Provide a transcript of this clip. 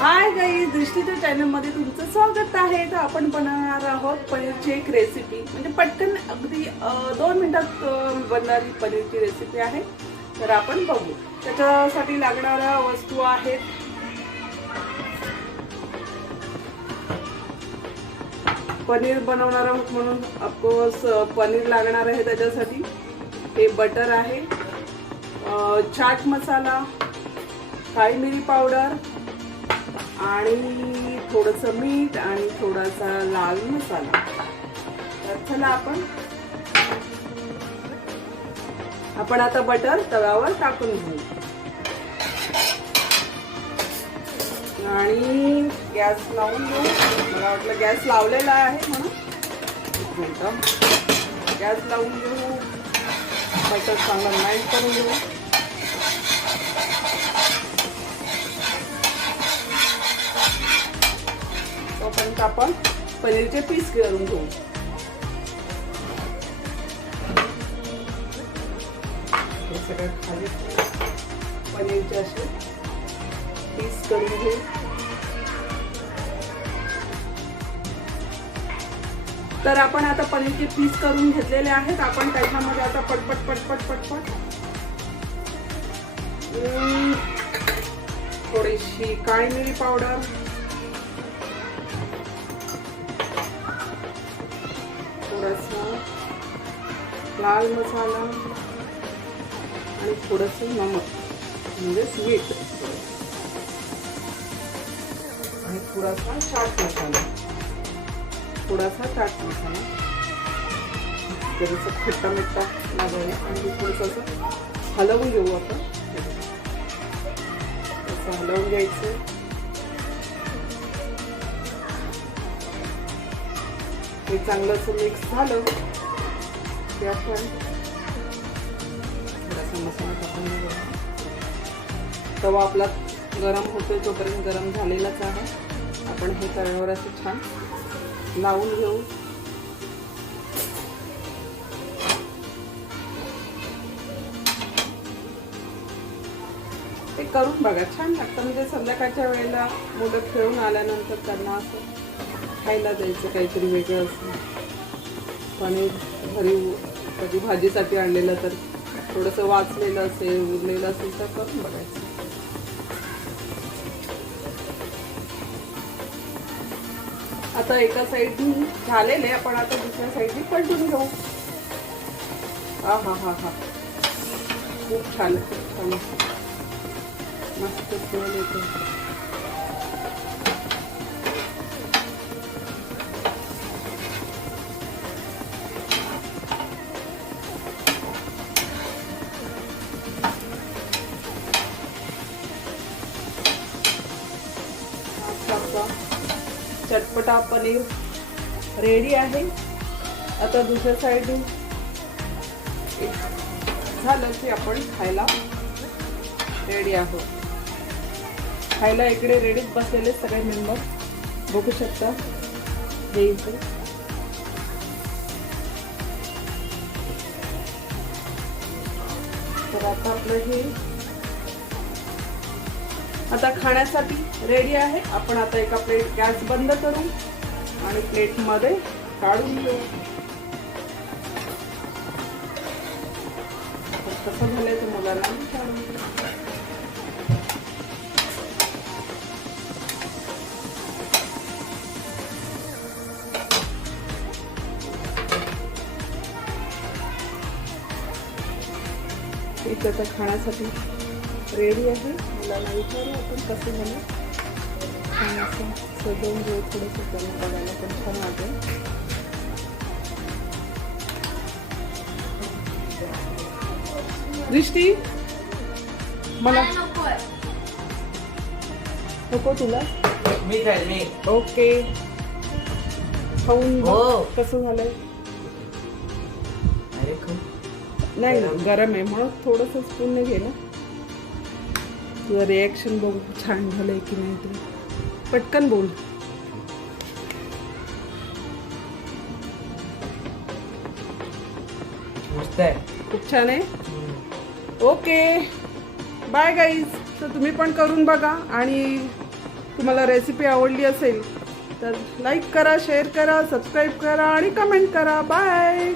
Hi guys, दृष्टीच्या चॅनलमध्ये तुमचं स्वागत आहे. तर आपण बनवणार आहोत पनीरची एक रेसिपी, म्हणजे पटकन अगदी 2 मिनिटात बनणारी पनीरची रेसिपी आहे. तर आपण बघू. त्याच्यासाठी लागणाऱ्या वस्तू आहेत पनीर बनवणार आहोत म्हणून ऑफकोर्स पनीर लागणार आहे. त्याच्यासाठी हे बटर आहे, चाट मसाला, काळी मिरी पावडर आणि थोडंसं मीठ आणि थोडासा लाल मसाला. तर चला आपण आता बटर तव्यावर टाकून घेऊ आणि गॅस लावून घेऊ. मला वाटलं गॅस लावलेला आहे म्हणून गॅस लावून घेऊ. बटर चांगला मेल्ट करून घेऊ. तोपर्यंत आपण पनीरचे पीस करून घेऊ. हे सगळं खाली पनीरचे असे पीस करून घेऊ. तर आपण आता पनीरचे पीस करून घेतलेले आहेत. आपण त्याच्यामध्ये आता पटपट पटपट पटपट थोडीशी काळी मिरी पावडर, थोडासा लाल मसाला आणि थोडंसं नमक म्हणजे मीठ आणि थोडासा चाट मसाला, जरासं खट्टा मिठ्ठा लागायला आणि थोडंसं हलवून घेऊ. आपण असं हलवून घ्यायचं. हे चांगलं असं मिक्स झालं की आपण थोडासा मसाला टाकून घेऊ. तवा आपला गरम होतोय, तोपर्यंत गरम झालेलाच आहे. आपण हे तव्यावर असं छान लावून घेऊ. ते करून बघा, छान लागतं. म्हणजे संध्याकाळच्या वेळेला मुलं खेळून आल्यानंतर त्यांना असं खायला द्यायचं काहीतरी वेगळं असं. पनीर घरी कधी भाजीसाठी आणलेलं तर थोडंसं वाचलेलं असेल, उरलेलं असेल तर करून बघायचं. आता एका साईडनी झालेले, आपण आता दुसऱ्या साईडनी पलटून घेऊ. हा हा हा हा खूप छान, खूप छान, मस्त स्मेल येते. चटपटा पनीर रेडी आहे. आता दुसऱ्या साईडने झालं की आपण खायला रेडी आहोत. खायला इकडे रेडीच बसलेले सगळे मेंबर बघू शकता. हे इथे तर आता आपलं हे आता खाण्यासाठी रेडी आहे. आपण आता एका प्लेट गॅस बंद करू आणि प्लेटमध्ये काढून घेऊ. कसं झालंय ते मुलांना विचारू. इथं तर खाण्यासाठी रेडी आहे. मुलांना विचारू आपण कसं झालं. छान असं सजवून घेऊ. थोडंसं त्यांना बघायला पण छान वाटेल. दृष्टी मला नको तुला. मी खाईल. ओके, खाऊन कसं झालंय. नाही गरम आहे म्हणून थोडंसं स्पून घे ना. तुझं रिॲक्शन बघू छान झालंय की नाही ते. पटकन बोल. मस्त आहे, खूप छान आहे. Okay bye guys. तर तुम्ही पण करून बघा आणि तुम्हाला रेसिपी आवडली असेल तर लाईक करा, शेअर करा, सबस्क्राईब करा आणि कमेंट करा. बाय.